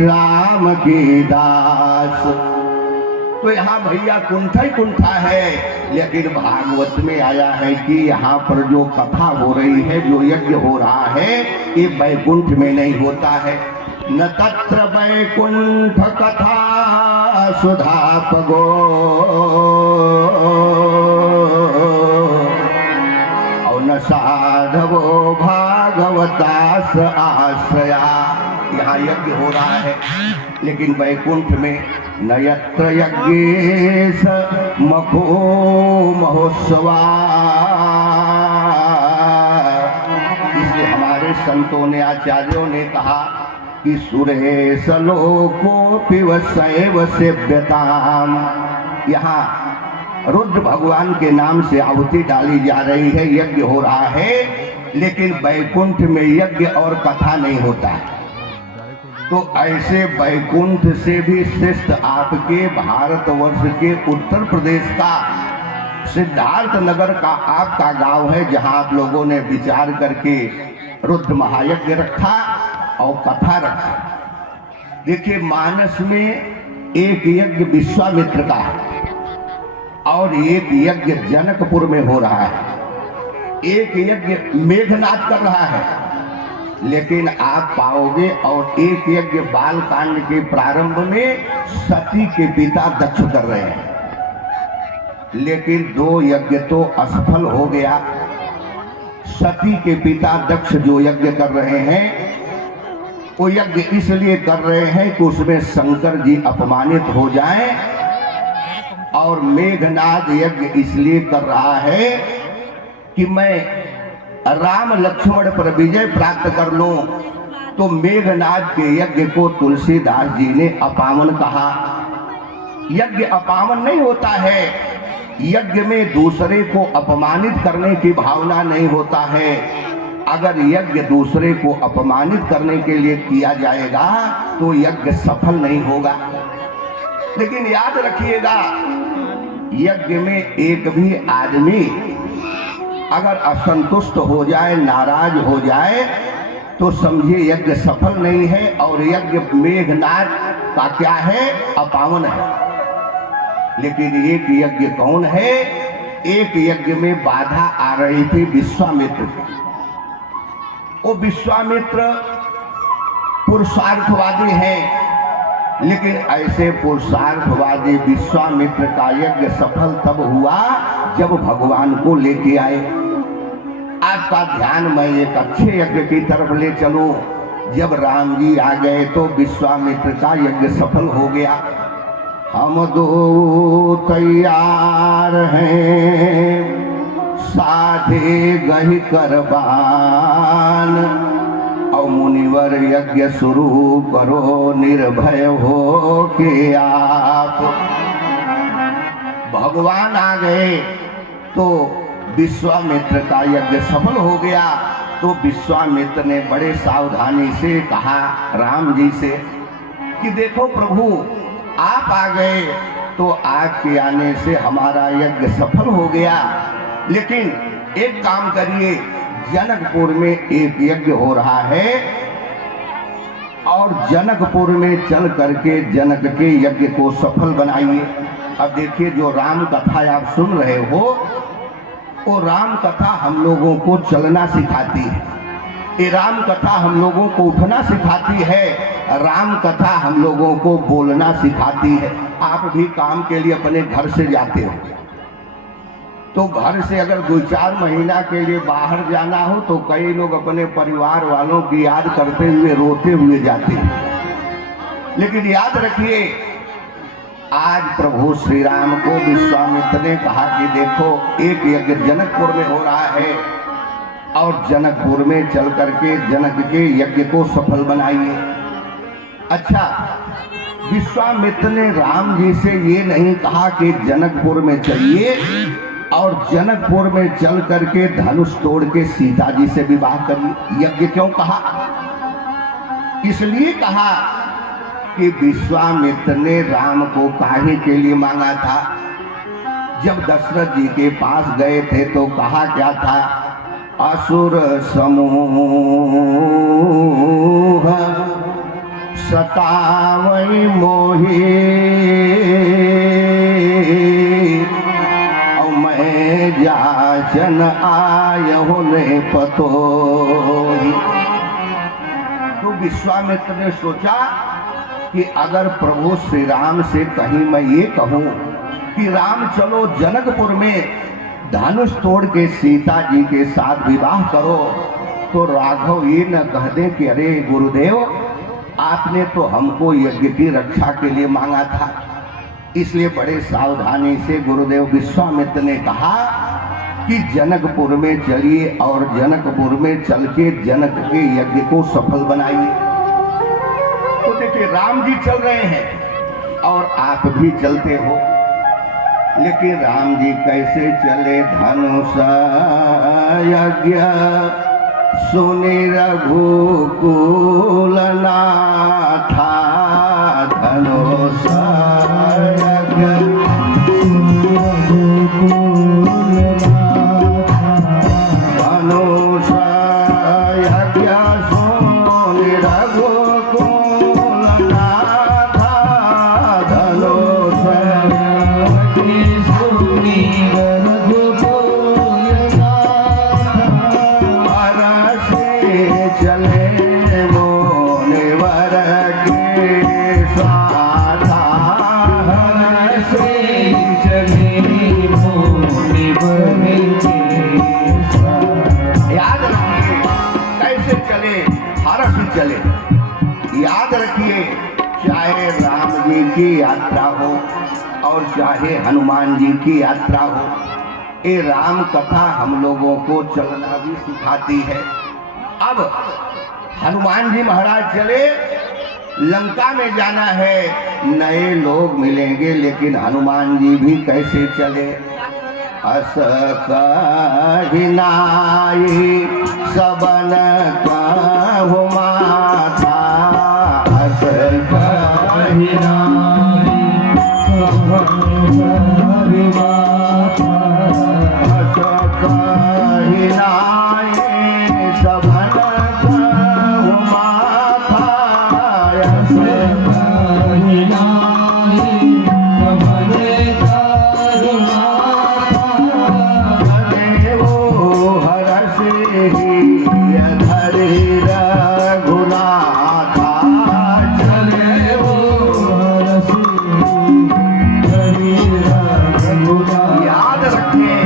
राम के दास। तो यहाँ भैया कुंठा ही कुंठा है, लेकिन भागवत में आया है कि यहाँ पर जो कथा हो रही है, जो यज्ञ हो रहा है, ये वैकुंठ में नहीं होता है। न तत्र वैकुंठ कथा सुधापगो और न साधवो भागवतास आश्रया। यहाँ यज्ञ हो रहा है, लेकिन वैकुंठ में न यत्र यज्ञेश मखो महोत्सवा। इसलिए हमारे संतों ने, आचार्यों ने कहा कि सुरेश लोकोपि वसैव सेव्यताम। यहाँ रुद्र भगवान के नाम से आहुति डाली जा रही है, यज्ञ हो रहा है, लेकिन वैकुंठ में यज्ञ और कथा नहीं होता है। तो ऐसे वैकुंठ से भी श्रेष्ठ आपके भारतवर्ष के उत्तर प्रदेश का सिद्धार्थ नगर का आपका गांव है, जहां आप लोगों ने विचार करके रुद्र महायज्ञ रखा और कथा रखा। देखिए, मानस में एक यज्ञ विश्वामित्र का है और एक यज्ञ जनकपुर में हो रहा है, एक यज्ञ मेघनाद कर रहा है। लेकिन आप पाओगे और एक यज्ञ बाल कांड के प्रारंभ में सती के पिता दक्ष कर रहे हैं, लेकिन दो यज्ञ तो असफल हो गया। सती के पिता दक्ष जो यज्ञ कर रहे हैं, वो यज्ञ इसलिए कर रहे हैं कि उसमें शंकर जी अपमानित हो जाएं, और मेघनाद यज्ञ इसलिए कर रहा है कि मैं राम लक्ष्मण पर विजय प्राप्त कर लूं। तो मेघनाद के यज्ञ को तुलसीदास जी ने अपावन कहा। यज्ञ अपावन नहीं होता है, यज्ञ में दूसरे को अपमानित करने की भावना नहीं होता है। अगर यज्ञ दूसरे को अपमानित करने के लिए किया जाएगा तो यज्ञ सफल नहीं होगा। लेकिन याद रखिएगा, यज्ञ में एक भी आदमी अगर असंतुष्ट हो जाए, नाराज हो जाए, तो समझिए यज्ञ सफल नहीं है, और यज्ञ मेघनाद का क्या है, अपावन है। लेकिन एक यज्ञ कौन है? एक यज्ञ में बाधा आ रही थी विश्वामित्र। वो विश्वामित्र पुरुषार्थवादी हैं, लेकिन ऐसे पुरुषार्थवादी विश्वामित्र का यज्ञ सफल तब हुआ जब भगवान को लेके आए। आपका ध्यान मैं एक अच्छे यज्ञ की तरफ ले चलूं। जब राम जी आ गए तो विश्वामित्र का यज्ञ सफल हो गया। हम दो तैयार हैं, साधे गहि करबान, और मुनिवर यज्ञ शुरू करो, निर्भय हो के आप। भगवान आ गए तो विश्वामित्र का यज्ञ सफल हो गया। तो विश्वामित्र ने बड़े सावधानी से कहा राम जी से कि देखो प्रभु, आप आ गए तो आपके आने से हमारा यज्ञ सफल हो गया, लेकिन एक काम करिए, जनकपुर में एक यज्ञ हो रहा है और जनकपुर में चल करके जनक के यज्ञ को सफल बनाइए। अब देखिए, जो राम कथा आप सुन रहे हो, वो राम कथा हम लोगों को चलना सिखाती है। ये राम कथा हम लोगों को उठना सिखाती है। राम कथा हम लोगों को बोलना सिखाती है। आप भी काम के लिए अपने घर से जाते हो, तो घर से अगर 2-4 महीना के लिए बाहर जाना हो तो कई लोग अपने परिवार वालों की याद करते हुए रोते हुए जाते हैं। लेकिन याद रखिए, आज प्रभु श्री राम को विश्वामित्र ने कहा कि देखो, एक यज्ञ जनकपुर में हो रहा है और जनकपुर में चल करके जनक के यज्ञ को सफल बनाइए। अच्छा, विश्वामित्र ने राम जी से ये नहीं कहा कि जनकपुर में चलिए और जनकपुर में चल करके धनुष तोड़ के सीता जी से विवाह करिए। यज्ञ क्यों कहा? इसलिए कहा कि विश्वामित्र ने राम को काहे के लिए मांगा था। जब दशरथ जी के पास गए थे तो कहा क्या था? असुर समूह सतावई मोही और मैं जाचन आयहु ने पतो। तो विश्वामित्र ने सोचा कि अगर प्रभु श्री राम से कहीं मैं ये कहूं कि राम चलो जनकपुर में धनुष तोड़ के सीता जी के साथ विवाह करो, तो राघव ये न कह दे कि अरे गुरुदेव आपने तो हमको यज्ञ की रक्षा के लिए मांगा था। इसलिए बड़े सावधानी से गुरुदेव विश्वामित्र ने कहा कि जनकपुर में चलिए और जनकपुर में चल के जनक के यज्ञ को सफल बनाइए। तो देखिए राम जी चल रहे हैं और आप भी चलते हो, लेकिन राम जी कैसे चले? धनुष यज्ञ सुनि रघुकुल नाथा, धनुष यज्ञ धनुष यज्ञ सुनि रघुकुल नाथा, धनुष चले मोनिवर के साथा, से चले मोनिवर के साथ। याद रखिए कैसे चले, हर्ष चले। याद रखिए चाहे राम जी की यात्रा हो और चाहे हनुमान जी की यात्रा हो, ये राम कथा हम लोगों को चलना भी सिखाती है। अब हनुमान जी महाराज चले, लंका में जाना है, नए लोग मिलेंगे, लेकिन हनुमान जी भी कैसे चले? अस कहिनाई सबन कहु माथा, अस कहिनाई सबन माथा, अस कहिनाई सबन कहु माथा, अस कहिनाई सबन कहु माथा, देवो हरषि धरि रघुनाथा, चले वो हरषि धरि रघुनाथा। याद रखिए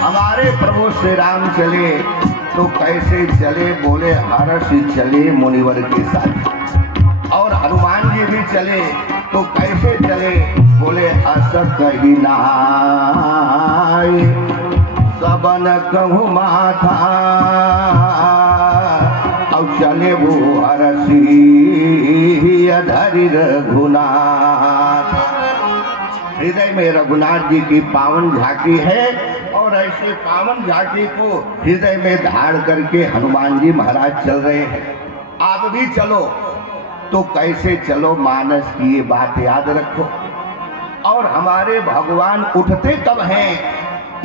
हमारे प्रभु श्री राम चले तो कैसे चले? बोले हर्षि चले मुनिवर के साथ। और हनुमान जी भी चले तो कैसे चले? बोले अस कहिनाई सबन कहु माथा, और चले वो हर्षि धरि रघुनाथ। हृदय में रघुनाथ जी की पावन झांकी है और ऐसे पावन झांकी को हृदय में धार करके हनुमान जी महाराज चल रहे हैं। आप भी चलो तो कैसे चलो? मानस की ये बात याद रखो। और हमारे भगवान उठते कब हैं?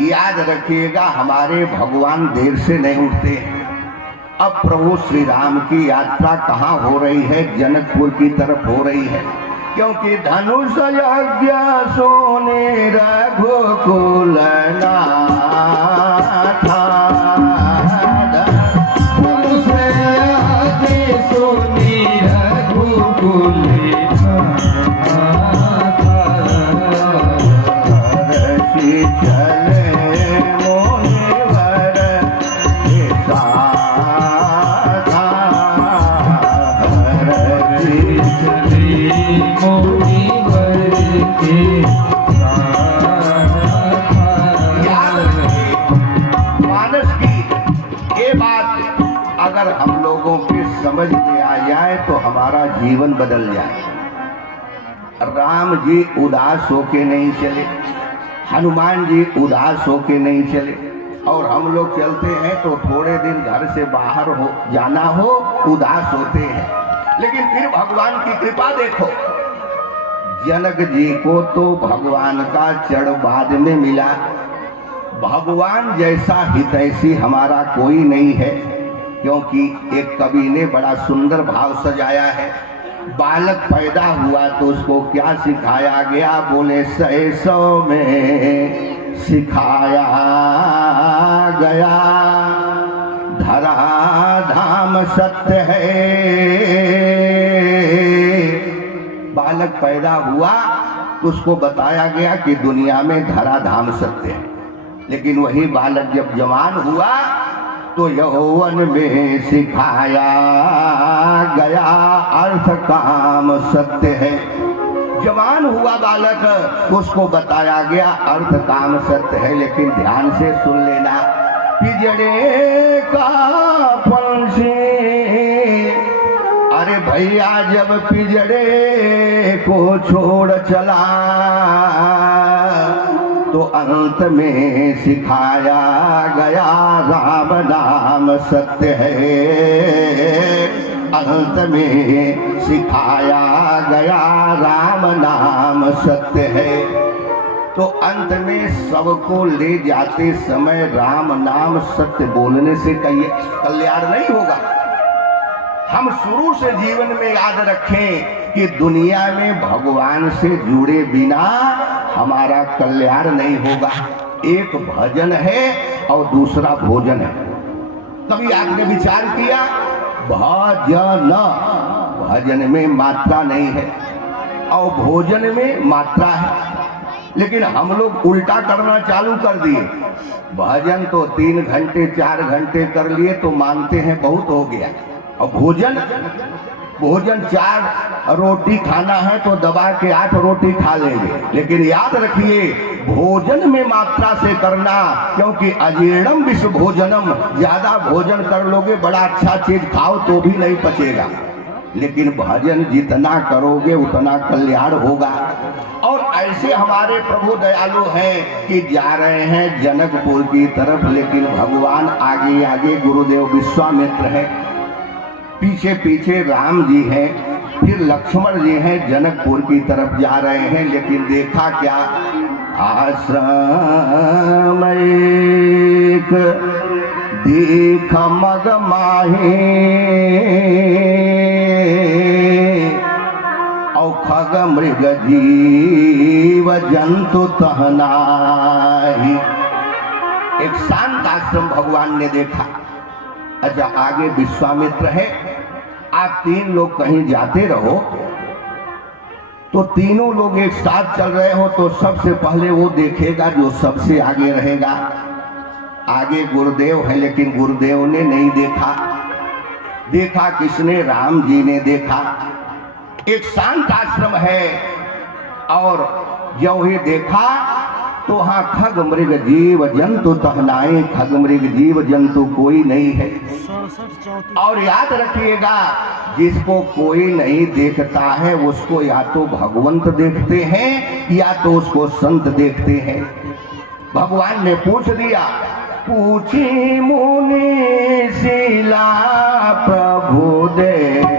याद रखिएगा हमारे भगवान देर से नहीं उठते। अब प्रभु श्री राम की यात्रा कहाँ हो रही है? जनकपुर की तरफ हो रही है, क्योंकि धनुष यज्ञ सोने रघुकुल नाथा, धनुष यज्ञ सोने रघुकुल नाथा, हर्षि चले मोनिवर के साथ, हर्षि चले मोनिवर के मानस की ये बात अगर हम लोगों के समझ में आ जाए तो हमारा जीवन बदल जाए। राम जी उदास होके नहीं चले, हनुमान जी उदास होके नहीं चले, और हम लोग चलते हैं तो थोड़े दिन घर से बाहर हो जाना हो उदास होते हैं। लेकिन फिर भगवान की कृपा देखो, जनक जी को तो भगवान का चढ़ बाद में मिला। भगवान जैसा हितैषी हमारा कोई नहीं है, क्योंकि एक कवि ने बड़ा सुंदर भाव सजाया है बालक पैदा हुआ तो उसको क्या सिखाया गया? बोले 100 में सिखाया गया, धरा धाम सत्य है। बालक पैदा हुआ तो उसको बताया गया कि दुनिया में धरा धाम सत्य है। लेकिन वही बालक जब जवान हुआ तो यौवन में सिखाया गया, अर्थ काम सत्य है। जवान हुआ बालक, उसको बताया गया अर्थ काम सत्य है। लेकिन ध्यान से सुन लेना, पिजड़े का पंछी, अरे भैया जब पिजड़े को छोड़ चला तो अंत में सिखाया गया राम नाम सत्य है। अंत में सिखाया गया राम नाम सत्य है। तो अंत में सबको ले जाते समय राम नाम सत्य बोलने से कल्याण नहीं होगा। हम शुरू से जीवन में याद रखें कि दुनिया में भगवान से जुड़े बिना हमारा कल्याण नहीं होगा। एक भजन है और दूसरा भोजन है। कभी आपने विचार किया? भजन, भजन में मात्रा नहीं है और भोजन में मात्रा है। लेकिन हम लोग उल्टा करना चालू कर दिए। भजन तो 3 घंटे 4 घंटे कर लिए तो मानते हैं बहुत हो गया, और भोजन 4 रोटी खाना है तो दबा के 8 रोटी खा लेंगे। लेकिन याद रखिए, भोजन में मात्रा से करना, क्योंकि अजीर्णम विश्व भोजनम, ज्यादा भोजन कर लोगे, बड़ा अच्छा चीज खाओ तो भी नहीं पचेगा। लेकिन भजन जितना करोगे उतना कल्याण होगा। और ऐसे हमारे प्रभु दयालु हैं कि जा रहे हैं जनकपुर की तरफ, लेकिन भगवान आगे आगे गुरुदेव विश्वामित्र है, पीछे पीछे राम जी हैं, फिर लक्ष्मण जी हैं, जनकपुर की तरफ जा रहे हैं। लेकिन देखा क्या? आश्रम एक देख मग माहे, और खग मृग जीव जंतु तहनाहि। एक शांत आश्रम भगवान ने देखा। अच्छा, आगे विश्वामित्र है, आप 3 लोग कहीं जाते रहो तो तीनों लोग एक साथ चल रहे हो तो सबसे पहले वो देखेगा जो सबसे आगे रहेगा। आगे गुरुदेव है, लेकिन गुरुदेव ने नहीं देखा। देखा किसने? राम जी ने देखा। एक शांत आश्रम है, और जो ही देखा तो हाँ खग मृग जीव जंतु तहनाए, खग मृग जीव जंतु कोई नहीं है। और याद रखिएगा, जिसको कोई नहीं देखता है उसको या तो भगवंत देखते हैं या तो उसको संत देखते हैं। भगवान ने पूछ दिया, पूछी मुनि शीला प्रभु देखी,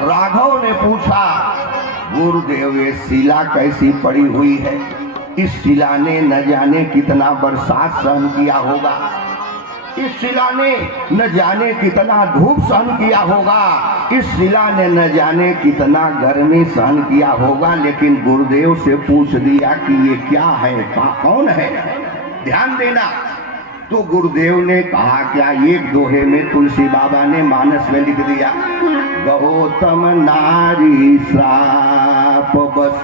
राघव ने पूछा, गुरुदेव ये शिला कैसी पड़ी हुई है? इस शिला ने न जाने कितना बरसात सहन किया होगा, इस शिला ने न जाने कितना धूप सहन किया होगा, इस शिला ने न जाने कितना गर्मी सहन किया होगा। लेकिन गुरुदेव से पूछ दिया कि ये क्या है, कौन है? ध्यान देना। तो गुरुदेव ने कहा क्या? एक दोहे में तुलसी बाबा ने मानस में लिख दिया, गौतम नारी श्राप बस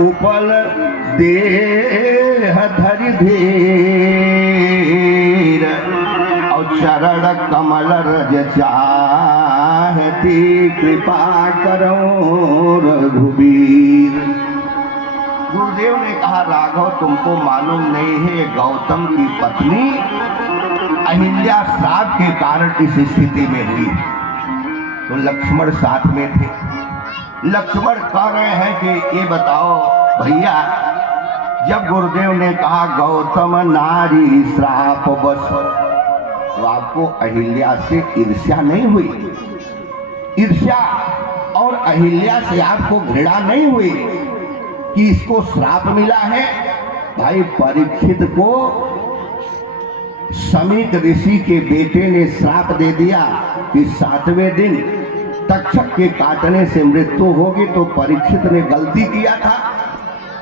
उपल देह धरि धीर, और चरण कमल रज चाहती कृपा करो रघुबीर। गुरुदेव ने कहा राघव तुमको मालूम नहीं है गौतम की पत्नी अहिल्या श्राप के कारण इस स्थिति में हुई। तो लक्ष्मण साथ में थे। लक्ष्मण कह रहे हैं कि ये बताओ भैया, जब गुरुदेव ने कहा गौतम नारी श्राप बस, तो आपको अहिल्या से ईर्ष्या नहीं हुई? ईर्ष्या और अहिल्या से आपको घृणा नहीं हुई कि इसको श्राप मिला है? भाई परीक्षित को समीक ऋषि के बेटे ने श्राप दे दिया कि 7वें दिन तक्षक के काटने से मृत्यु होगी। तो परीक्षित ने गलती किया था,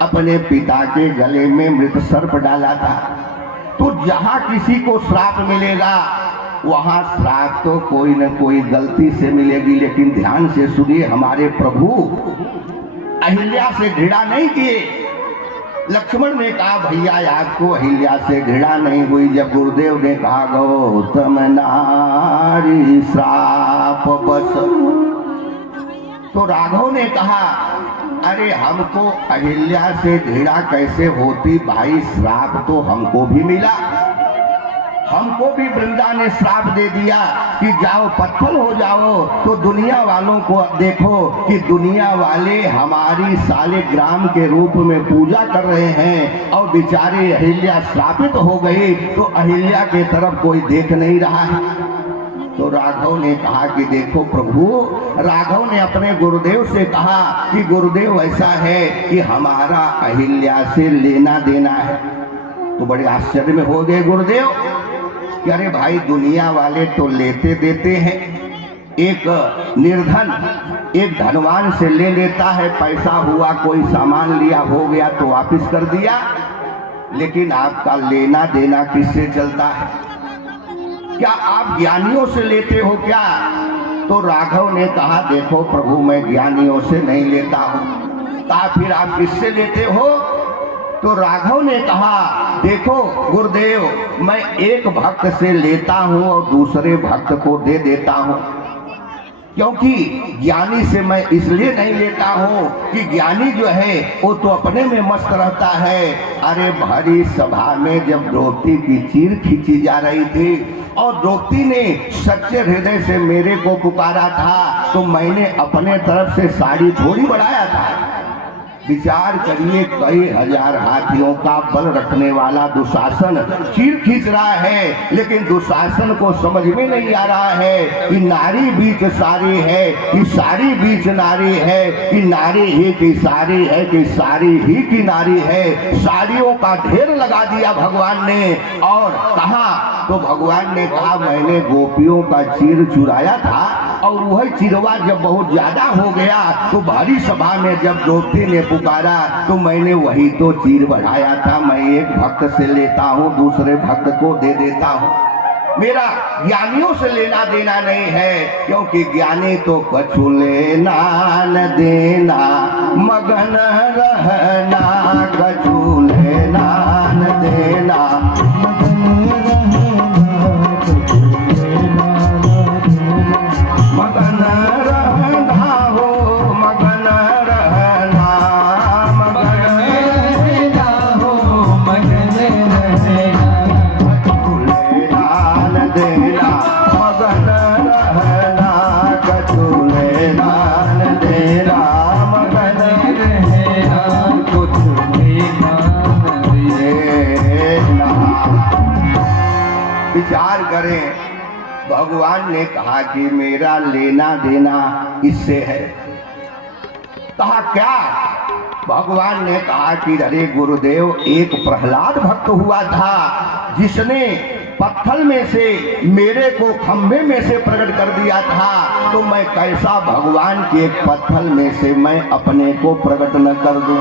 अपने पिता के गले में मृत सर्प डाला था। तो जहां किसी को श्राप मिलेगा वहां श्राप तो कोई न कोई गलती से मिलेगी। लेकिन ध्यान से सुनिए, हमारे प्रभु अहिल्या से घृणा नहीं किए। लक्ष्मण ने कहा भैया आपको अहिल्या से घृणा नहीं हुई। जब गुरुदेव ने कहा गौतम नारी श्राप बस, तो राघव ने कहा अरे हमको अहिल्या से घृणा कैसे होती भाई, श्राप तो हमको भी मिला। हमको भी वृंदा ने श्राप दे दिया कि जाओ पत्थर हो जाओ। तो दुनिया वालों को देखो कि दुनिया वाले हमारी सालिग्राम के रूप में पूजा कर रहे हैं और बेचारे अहिल्या श्रापित हो गई, तो अहिल्या के तरफ कोई देख नहीं रहा है। तो राघव ने कहा कि देखो प्रभु, राघव ने अपने गुरुदेव से कहा कि गुरुदेव ऐसा है कि हमारा अहिल्या से लेना देना है। तो बड़े आश्चर्य में हो गए गुरुदेव कि अरे भाई दुनिया वाले तो लेते देते हैं, एक निर्धन एक धनवान से ले लेता है, पैसा हुआ कोई सामान लिया हो गया तो वापस कर दिया, लेकिन आपका लेना देना किससे चलता है? क्या आप ज्ञानियों से लेते हो क्या? तो राघव ने कहा देखो प्रभु मैं ज्ञानियों से नहीं लेता हूं। कहा फिर आप किससे लेते हो? तो राघव ने कहा देखो गुरुदेव, मैं एक भक्त से लेता हूं और दूसरे भक्त को दे देता हूं। क्योंकि ज्ञानी से मैं इसलिए नहीं लेता हूं कि ज्ञानी जो है वो तो अपने में मस्त रहता है। अरे भरी सभा में जब द्रौपदी की चीर खींची जा रही थी और द्रौपदी ने सच्चे हृदय से मेरे को पुकारा था, तो मैंने अपने तरफ से साड़ी थोड़ी बढ़ाया था। विचार करिए, कई हजार हाथियों का बल रखने वाला दुशासन चीर खींच रहा है, लेकिन दुशासन को समझ में नहीं आ रहा है कि नारी बीच सारी है, कि सारी बीच नारी है, कि नारी ही की सारी है, कि सारी ही की नारी है। साड़ियों का ढेर लगा दिया भगवान ने और कहा, तो भगवान ने कहा मैंने गोपियों का चीर चुराया था और वही चिरवा जब बहुत ज्यादा हो गया तो भारी सभा में जब द्रौपदी ने पुकारा तो मैंने वही तो चीर बढ़ाया था। मैं एक भक्त से लेता हूँ, दूसरे भक्त को दे देता हूँ। मेरा ज्ञानियों से लेना देना नहीं है, क्योंकि ज्ञानी तो कछु लेना न देना, मगन रहना कछु लेना न देना, मगन रहना हो मगन रहना, मगन रहना हो मगन रहना, कछु लेना न देना, मगन रहना कछु लेना न देना, मगन रहना कछु लेना न देना। विचार करें, भगवान ने कहा कि मेरा लेना देना इससे है। कहा क्या? भगवान ने कहा कि अरे गुरुदेव, एक प्रहलाद भक्त हुआ था जिसने पत्थर में से मेरे को खंभे में से प्रकट कर दिया था, तो मैं कैसा भगवान के एक पत्थर में से मैं अपने को प्रकट न कर दूं?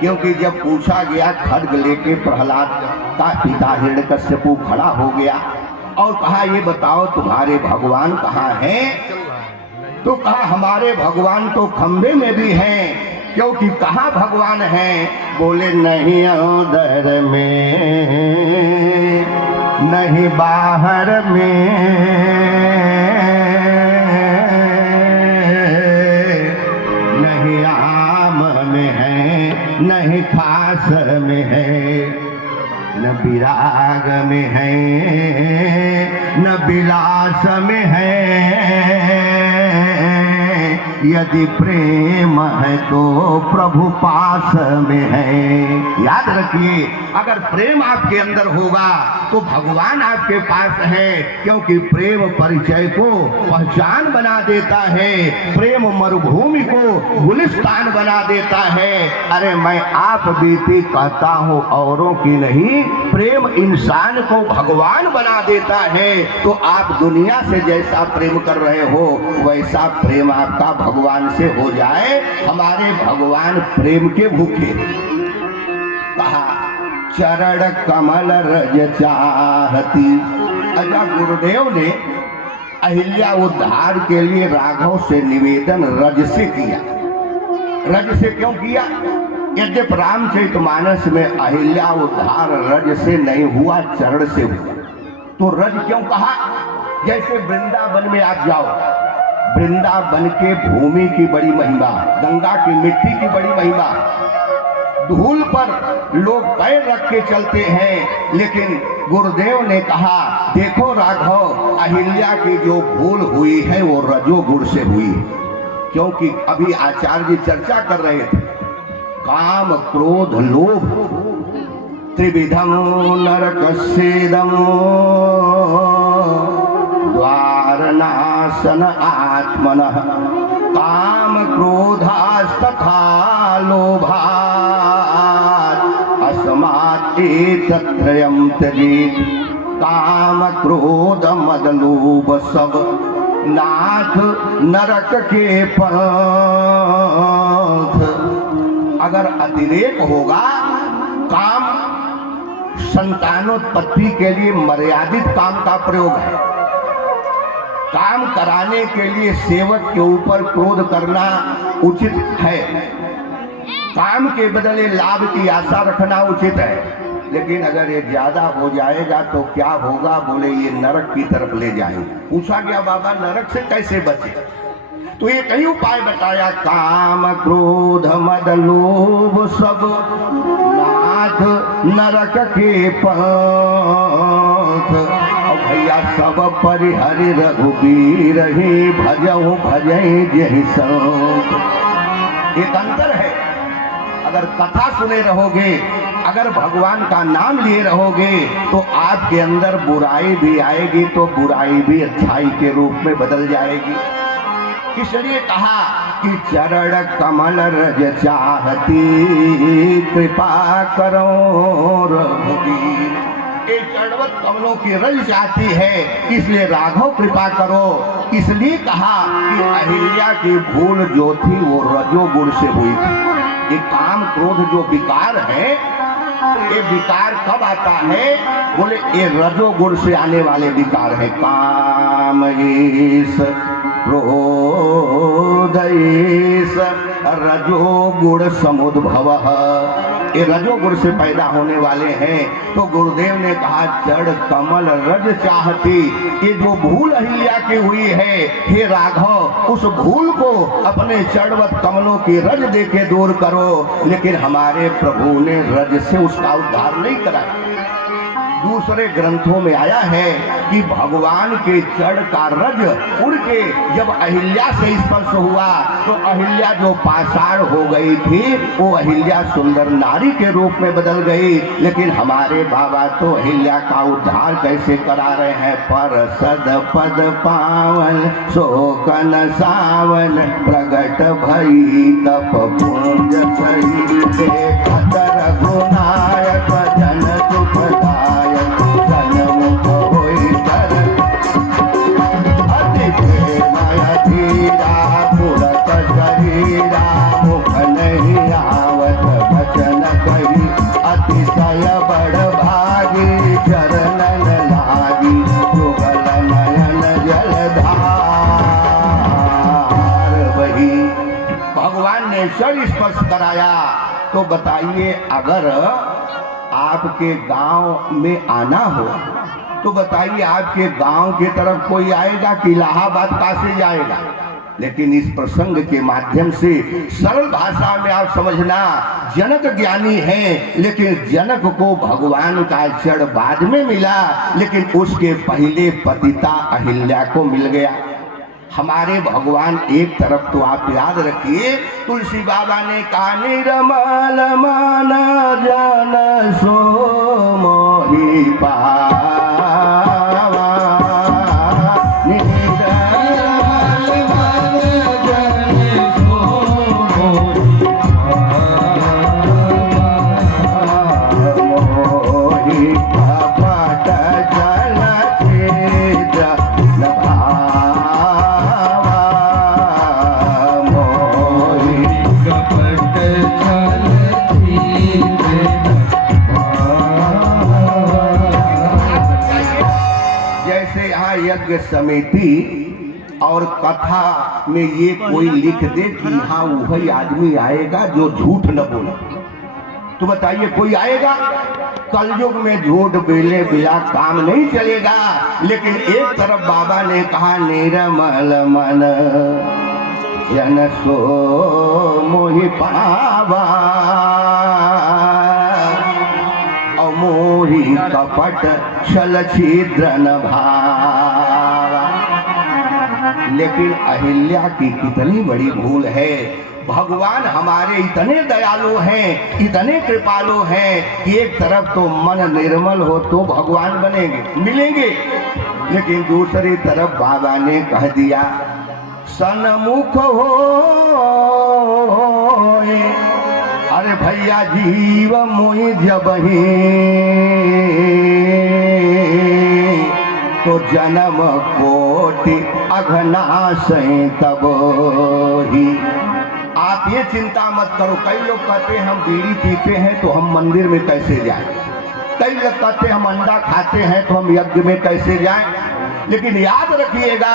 क्योंकि जब पूछा गया, खड्ग लेके प्रहलाद का पिता हिरण्यकश्यपु खड़ा हो गया और कहा ये बताओ तुम्हारे भगवान कहाँ हैं? तो कहा हमारे भगवान तो खंबे में भी हैं। क्योंकि कहाँ भगवान हैं? बोले नहीं अंदर में नहीं बाहर में, नहीं आम में है नहीं खास में है, न विराग में है, न विलास में है। यदि प्रेम है तो प्रभु पास में है। याद रखिए, अगर प्रेम आपके अंदर होगा तो भगवान आपके पास है, क्योंकि प्रेम परिचय को पहचान बना देता है, प्रेम मरुभूमि को गुलिस्तान बना देता है। अरे मैं आप बीती कहता हूँ, औरों की नहीं, प्रेम इंसान को भगवान बना देता है। तो आप दुनिया से जैसा प्रेम कर रहे हो वैसा प्रेम आपका भगवान से हो जाए। हमारे भगवान प्रेम के भूखे। कहा चरण कमल रज चाहती। अच्छा, गुरुदेव ने अहिल्या उद्धार के लिए राघव से निवेदन रज से किया। रज से क्यों किया? यद्यप रामचरितमानस में अहिल्या उद्धार रज से नहीं हुआ, चरण से हुआ। तो रज क्यों कहा? जैसे वृंदावन में आप जाओ, वृंदावन के भूमि की बड़ी महिमा, गंगा की मिट्टी की बड़ी महिमा। धूल पर लोग पैर रख के चलते हैं, लेकिन गुरुदेव ने कहा देखो राघव, अहिल्या की जो भूल हुई है वो रजोगुण से हुई है। क्योंकि अभी आचार्य जी चर्चा कर रहे थे, काम क्रोध लोभ त्रिविधम नरकस्येदम द्वारनाशन आत्मनः काम क्रोधास्तथा लोभात् अस्मात् एतत्त्रयं त्यजेत्। काम क्रोध मद लोभ सब नाथ नरक के पंथ। अगर अतिरेक होगा, काम संतानोत्पत्ति के लिए मर्यादित काम का प्रयोग है। काम कराने के लिए सेवक के ऊपर क्रोध करना उचित है, काम के बदले लाभ की आशा रखना उचित है। लेकिन अगर ये ज्यादा हो जाएगा तो क्या होगा? बोले ये नरक की तरफ ले जाएंगे। पूछा गया बाबा नरक से कैसे बचे? तो ये कई उपाय बताया, काम क्रोध मद लोभ सब नाथ नरक के पंथ। और भैया सब परिहरि रघुबीर ही भजहु भजई जहि संत। एक अंतर है, अगर कथा सुने रहोगे, अगर भगवान का नाम लिए रहोगे तो आपके अंदर बुराई भी आएगी तो बुराई भी अच्छाई के रूप में बदल जाएगी। इसलिए कहा कि चरण कमल रज चाहती कृपा करो रघुबीर। ये चरणवत कमलों की रज चाहती है, इसलिए राघव कृपा करो। इसलिए कहा कि अहिल्या की भूल जो थी वो रजोगुण से हुई थी। ये काम क्रोध जो विकार है, ये विकार कब आता है? बोले ये रजोगुण से आने वाले विकार है। काम ईश क्रोध ईश रजोगुण समुद्भव, ये रजोगुण से पैदा होने वाले हैं। तो गुरुदेव ने कहा जड़ कमल रज चाहती। ये जो भूल अहिल्या की हुई है, हे राघव, उस भूल को अपने चरणवत कमलों की रज देके दूर करो। लेकिन हमारे प्रभु ने रज से उसका उद्धार नहीं करा। दूसरे ग्रंथों में आया है कि भगवान के जड़ का रज उड़ के जब अहिल्या से स्पर्श हुआ तो अहिल्या जो पाषाण हो गई थी वो अहिल्या सुंदर नारी के रूप में बदल गई। लेकिन हमारे बाबा तो अहिल्या का उद्धार कैसे करा रहे हैं? पर सद पद पावन शोकन सावन प्रगट भई तप पुंज सही देखत रघुनायक जन सुखदायक सन्मुख होई कर अति प्रेमय धीरा पुरत शरीरा मुख नहीं आवत वचन कही अतिशय बड़ भागी चरणन लागी जुगल नयन जलधार वही। भगवान ने शरीर स्पर्श कराया। तो बताइए अगर आपके गांव में आना हो तो बताइए आपके गांव की तरफ कोई आएगा कि इलाहाबाद काशी जाएगा? लेकिन इस प्रसंग के माध्यम से सरल भाषा में आप समझना, जनक ज्ञानी है, लेकिन जनक को भगवान का जड़ बाद में मिला, लेकिन उसके पहले पतिता अहिल्या को मिल गया। हमारे भगवान एक तरफ तो आप याद रखिए, तुलसी बाबा ने कहा निर्मल मन जन सो मोहि पावा, निर्मल मन जन सो मोहि मोहि कपट जल छेद यज्ञ समिति और कथा में ये कोई लिख दे कि हाँ वही आदमी आएगा जो झूठ न बोले, तो बताइए कोई आएगा? कलयुग में झूठ बेले बिला काम नहीं चलेगा। लेकिन एक तरफ बाबा ने कहा निर्मल मन जन सो मोहि पावा, मोहि कपट छल छिद्र न भावा। लेकिन अहिल्या की कितनी बड़ी भूल है। भगवान हमारे इतने दयालु हैं, इतने कृपालु हैं कि एक तरफ तो मन निर्मल हो तो भगवान बनेंगे, मिलेंगे, लेकिन दूसरी तरफ बाबा ने कह दिया सन्मुख हो, अरे भैया जीव मोहि जबहि तो जन्म कोटि अघनाशय तब ही। आप ये चिंता मत करो। कई लोग कहते हैं हम बीड़ी पीते हैं तो हम मंदिर में कैसे जाएं, कई लोग कहते हैं हम अंडा खाते हैं तो हम यज्ञ में कैसे जाएं। लेकिन याद रखिएगा,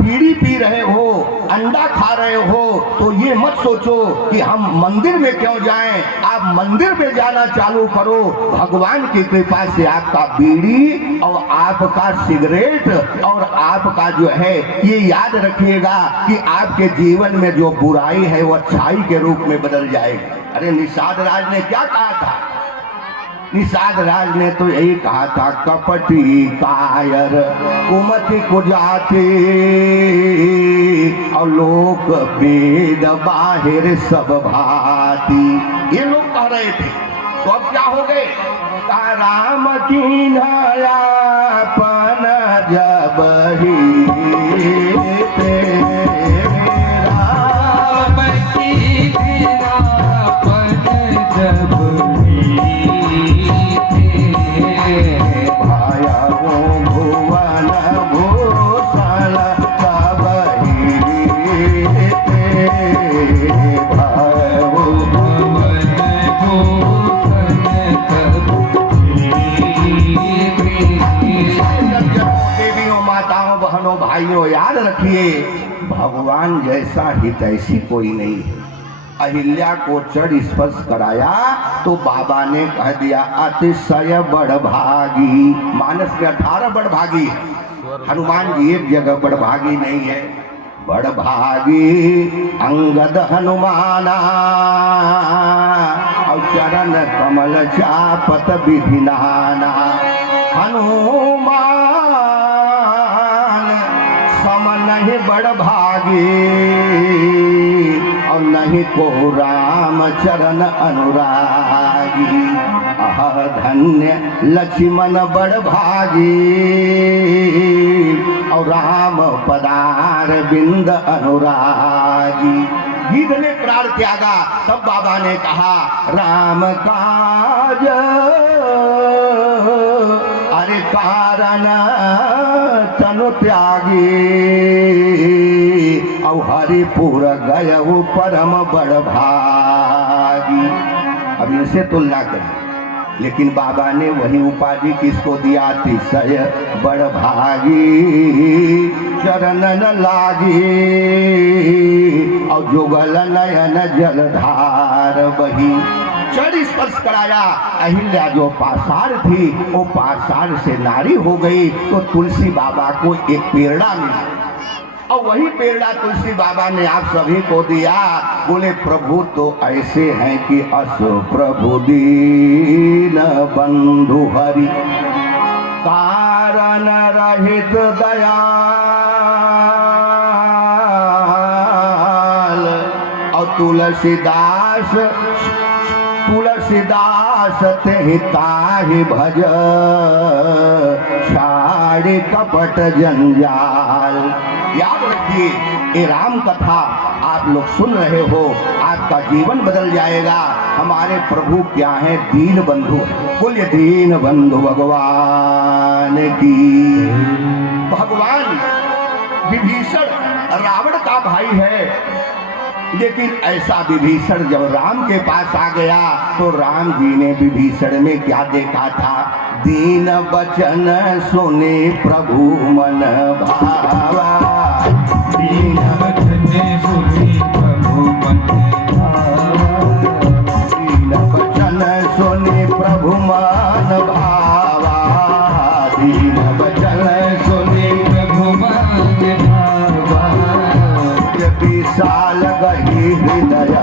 बीड़ी पी रहे हो, अंडा खा रहे हो तो ये मत सोचो कि हम मंदिर में क्यों जाएं। आप मंदिर में जाना चालू करो, भगवान की कृपा से आपका बीड़ी और आपका सिगरेट और आपका जो है, ये याद रखिएगा कि आपके जीवन में जो बुराई है वो अच्छाई के रूप में बदल जाएगी। अरे निषाद राज ने क्या कहा था? निषाद राज ने तो यही कहा था कपटी कायर कुमति कुजाते और लोक वेद बाहिर सब भाती। ये लोग कह रहे थे, तो अब क्या हो गए? राम की नयापन जब ही राम की नयापन जब भाइयों याद रखिए, भगवान जैसा हितैषी कोई नहीं है। अहिल्या को चढ़ स्पर्श कराया तो बाबा ने कह दिया अतिशय बड़भागी। मानस में 18 बड़भागी है, हनुमान जी एक जगह बड़भागी नहीं है। बड़भागी अंगद हनुमाना और चरण कमल चापत विधिनाना। हनुमान सम नहीं बड़भागी और नहीं को राम चरण अनुरागी। आह धन्य लक्ष्मण बड़भागी और राम पदार बिंद अनुरागी। गीत ने प्राण त्यागा, तब बाबा ने कहा राम काज अरे कारण तनु त्यागी और हरिपुर गय परम बड़भागी। अब इनसे तुलना करें, लेकिन बाबा ने वही उपाधि किसको दिया? अतिशय बड़भागी चरण न लागी और जुगल नयन जलधार बही। चढ़ स्पर्श कराया। अहिल्या जो पाषाण थी वो पाषाण से नारी हो गई। तो तुलसी बाबा को एक प्रेरणा मिला। और वही पेड़ा तुलसी बाबा ने आप सभी को दिया। बोले प्रभु तो ऐसे हैं कि अस प्रभु दीन बंधु हरि, कारण रहित दयाल। और तुलसीदास ते ताहि भज, छाड़ कपट जंजाल। याद रखिए, ये राम कथा आप लोग सुन रहे हो, आपका जीवन बदल जाएगा। हमारे प्रभु क्या है? दीन बंधु। बोलिए दीन बंधु भगवान की। भगवान विभीषण रावण का भाई है, लेकिन ऐसा विभीषण जब राम के पास आ गया तो राम जी ने विभीषण में क्या देखा था? दीन वचन सुने प्रभु मन भावा, दीन वचन सुने प्रभु मन भावा, दीन वचन सुने प्रभु मन भावा, दीन वचन सुने प्रभु मन भावा। विशाल गही हृदय